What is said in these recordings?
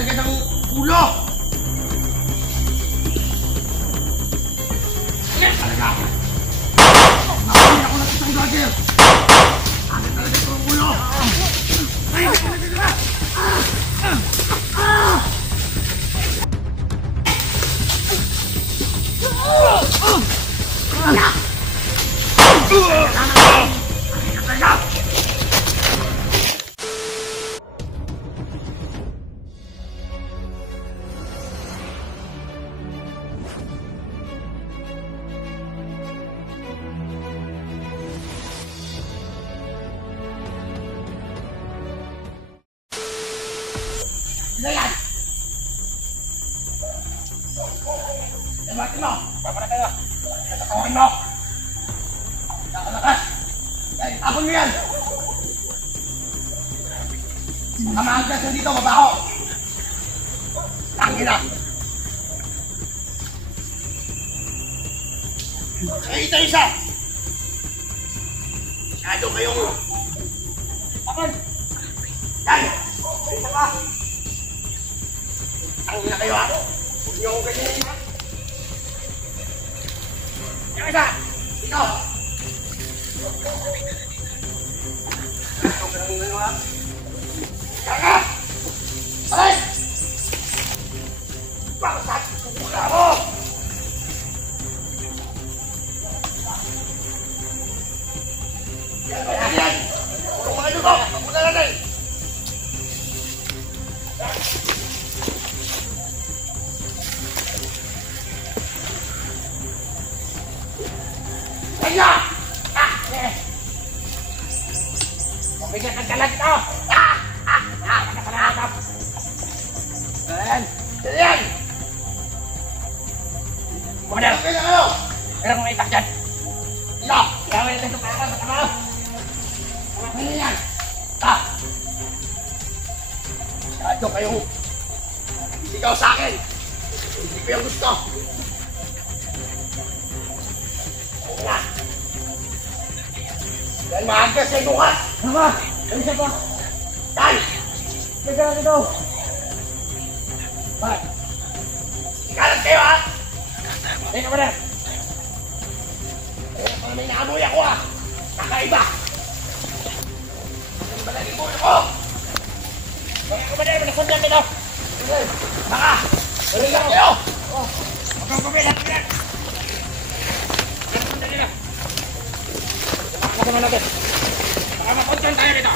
talaga ng ulo! Yes, talaga! Nakawin ako ng isang vlogger! Akin talaga ito ang ulo! Ay! Yan! Yabatin mo! Babara kayo! Tatakawain mo! Nakalakas! Dahil tapon mo yan! Mga maangkas na dito, mabaho! Tangin na! Nakita isa! Masyado kayong... Tapon! Yan! Isa pa! Tangin na kayo ha! Huwag niyo akong ganyan ha! Yan isa! Dito! Ito ka lang ngayon ha! Kaka! Alay! Bakit saan? Wala mo! Yan ba yan? Purong mga dugo! Pagpunta natin! Kanya! Mabigat ang kalag ito! Nakapanatap! Ayan! Ayan! Kumadal! Kaya kayo! Meron kong itak dyan! Ito! Gawin natin itong kaya sa tama! Ano yan? Masyado kayong isigaw sa akin! Hindi ko yung gusto! Yan maagas sa bukas! Nama! Ano siya ba? Yan! Nagkaroon ito! Bakit? Ikalat kayo ha! Teka ba na? Kaya pala may naamoy ako ha! Kakaiba! Ano ba na limuyo ko? Bakit ko ba na? Manasundan nito! Baka! Balilang kayo! Huwag kang kumilat yan! Manasundan nito! Baka natin! Baka mapuntan tayo nito!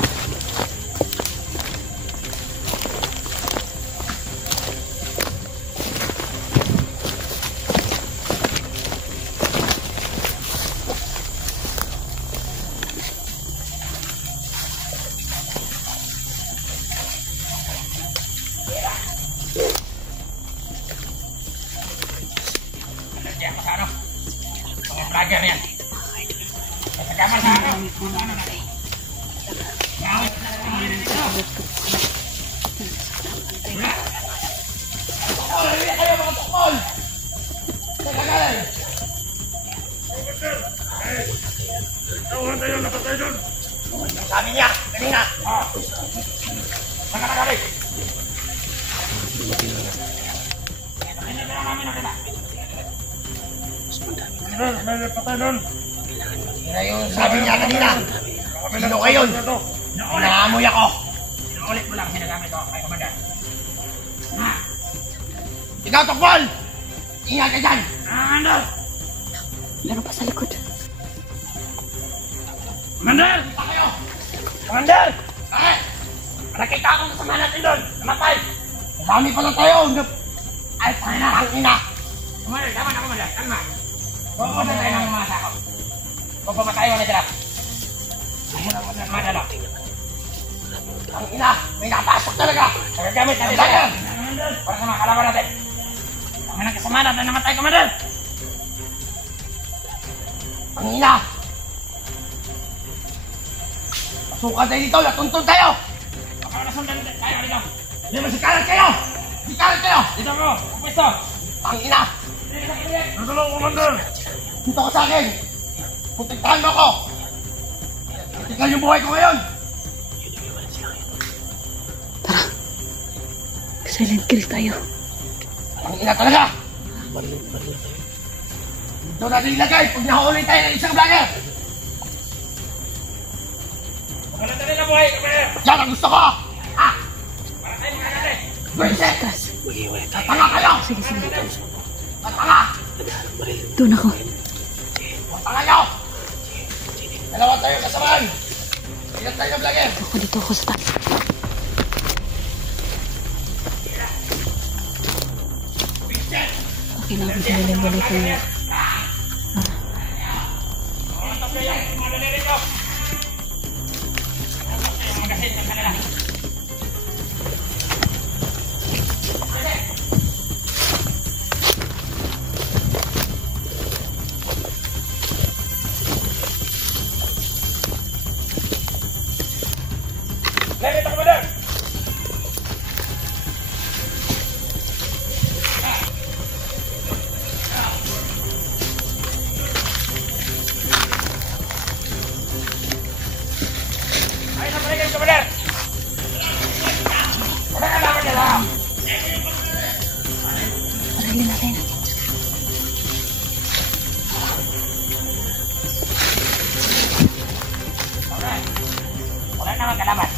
Nandiyan mo sa ano? Mga vlogger yan! Kasagaman sa ano? Ano natin? Gawin na natin dito! Tukol! Hindi kayo mga tukol! Kasagalan! Tawahan tayo! Napatay doon! Sabi niya! Kanina! Saan ka nagaling? Kanina na namin nakita! May patay doon! Yan yung sabi niya kanina. Sino kayo yun? Naamoy ako. Sinuulit mo lang sinagamit ko kay Commander. Ikaw, Tukbol! Ingat ka dyan! Commander! Meron pa sa likod. Commander! Kita kayo! Commander! Bakit? Nakita akong kasama natin doon. Namatay! Marami pala tayo. Ay, tangina! Commander, tama na Commander. Kalma. Huwag na tayo ng mga sako. Kung pamatay mo na sila. Madalo. Ang ina, may nakapasok talaga. Nagagamit natin tayo. Para sa mga kalaban natin. Ang inang kasama natin namatay, Commander. Ang ina. Pasukan tayo dito, natuntun tayo. Baka nasundan tayo dito. Hindi mo sikalat kayo. Sikalat kayo. Dito mo, pwesto. Ang ina. Natulong, Commander. Dito ka sa akin. Putiktahan mo ako! Putiktahan yung buhay ko ngayon! Tara! Silent kill tayo. Ang ina talaga! Ito natin ilagay pag nahuli tayo ng isang vlogger! Makalata rin na buhay! Yan ang gusto ko! Ha? Para tayo mga natin! Buwisit! Tanga kayo! Sige. Tanga! Doon ako. Tanga nyo! Dalawa tayo kasamaan! Ilan tayo ng vlogger? Dito ako sa taas. Okay lang, balik ko na. Paralin natin. Wala naman kalaban.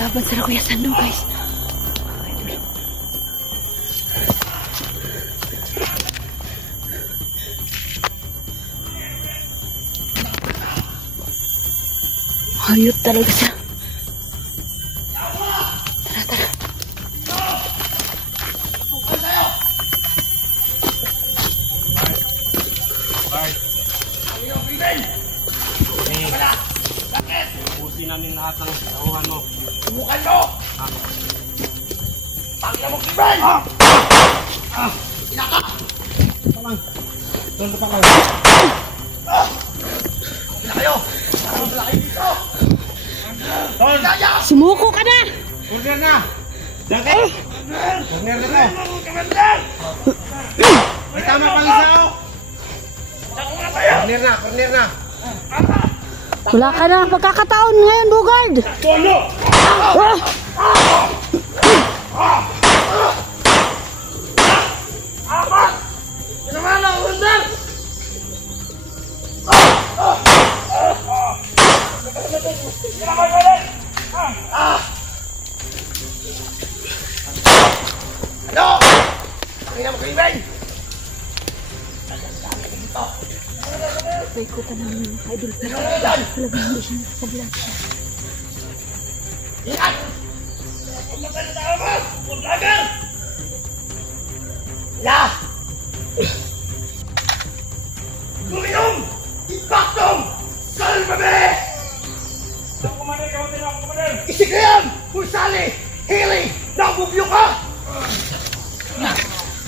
Laban sa Kuya Sando, guys. Hayop talaga siya. Tara. Ubusin namin lahat ng tauhan mo. Subukan mo! Tangina mo, Kiban! Inaka! Doon pa kayo. Ina kayo! Wala kayo dito! Doon! Daya! Sumuko ka na! Order na! Jacket! Order na to! Commander! May tama pang isa o! Saan na tayo? Order na! Wala ka na pagkakataon ngayon, Bugard! Solo! Apat! Ito naman ang Commander! Ano? Tangina mo, Kiban! Try ko pa namin yung idol pero talagang hindi siya nakapag-vlog siya. Ingat! Huwag na tayo, boss! Huwag lagar! La! Luminum! Impactum! Salvabe! Isigayam! Pusali! Hili! Nakabubyo ka!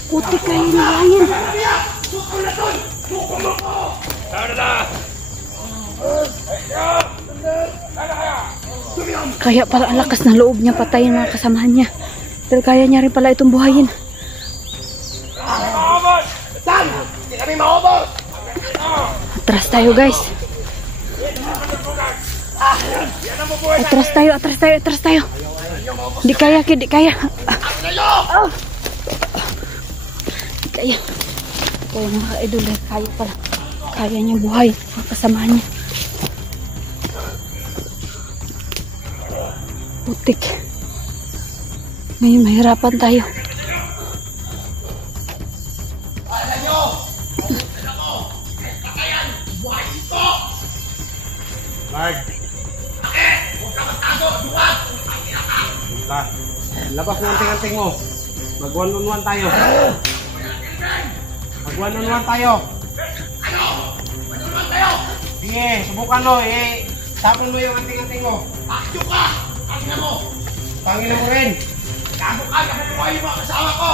Puti kayo na bayan! Suko na ton! Suko mo ko! Kaya pala ang lakas ng loob niya patayin mga kasamahan niya. Dahil kaya niya rin pala itong buhayin. Sam! Hindi kami maubos! Atras tayo, guys. Atras tayo, atras tayo, atras tayo. Di kaya, di kaya. Di kaya. Kaya mga idol, kaya pala. Kaya niya buhay, mga kasamahan niya. Putik. Ngayon, mahirapan tayo. Lord. Labas mo ang anting-anting mo. Mag-1-on-1 tayo. Mag-1-on-1 tayo. Sige, subukan mo. Tapon mo yung anting-anting mo. Pakyo ka! Pangina mo! Pangina mo rin. Gago ka! Kapag mo ang kasama ko!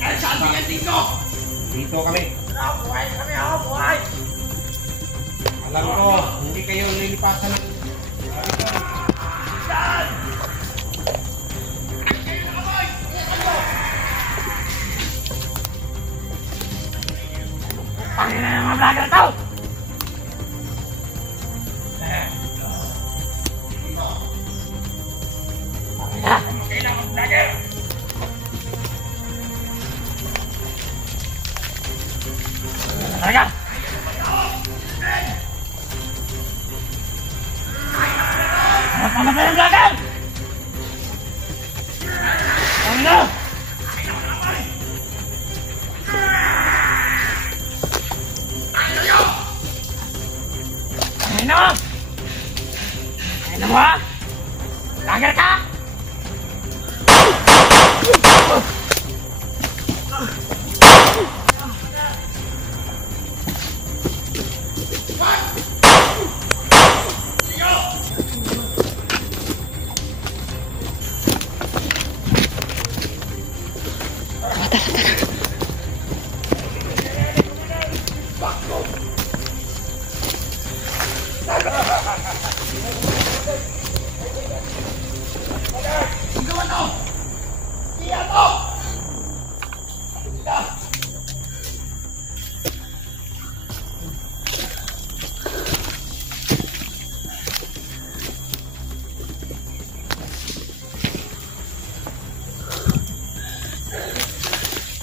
Dahil sa anting-anting ko! Dito kami. Buhay kami ako! Buhay! Alam ko, hindi kayo nilipasan ng... Yan! Pangina ng mga vlogger ito! Pangina! Pangina ng mga vlogger! Talaga! Ano ba yung vlogger? Pangina! Ano? Ano mo? Lager ka?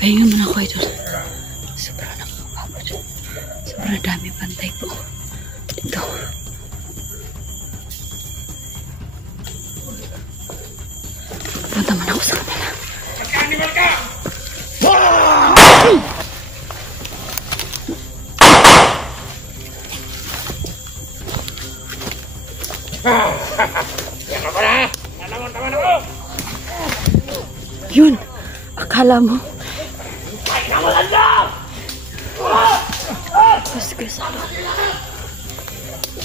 Pahinga muna ako idol. Sobrang nakakapagod. Sobrang dami pantay po. Dito. Punta man ako sa kanila. Mag-animal ka! Yan ako na! Naman ako! Yun! Akala mo. Ay, nawalan lang! Gusto ko sa ano.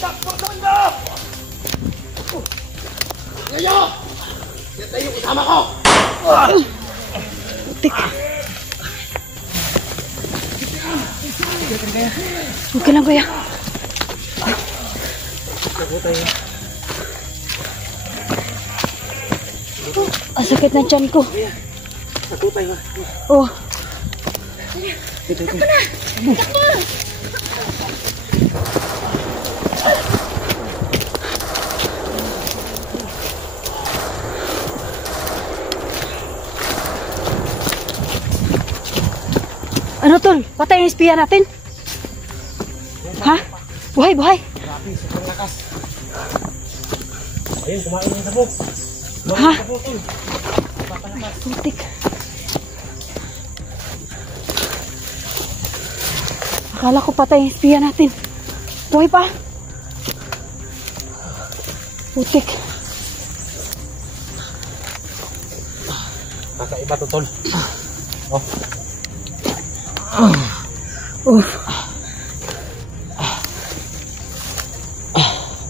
Takbo na! Ngayon! Yan tayo kasama ko! Putik. Okay lang kuya. Ang sakit na tiyan ko. Nakutay ba? Oh. Takbo na! Takbo! Ano tol? Patay yung espiya natin? Ha? Buhay, buhay! Grabe, sobrang lakas. Ayun, kumain ng sabog. Ha? Putik. Akala ko patay yung espiya natin. Buhay pa. Putik. Nakaiba to, tol. Oh.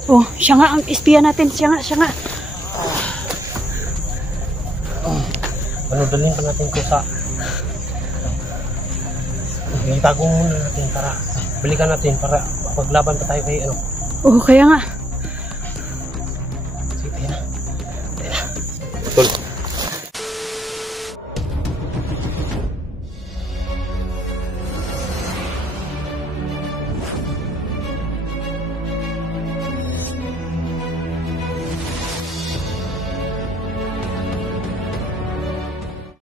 Oh, siya nga ang espiya natin. Siya nga. Ano, dalhin pa natin ko sa... Itago muna natin para... Balikan natin para paglaban pa tayo kay ano. Oh, kaya nga. Sige, tayo na. Tol.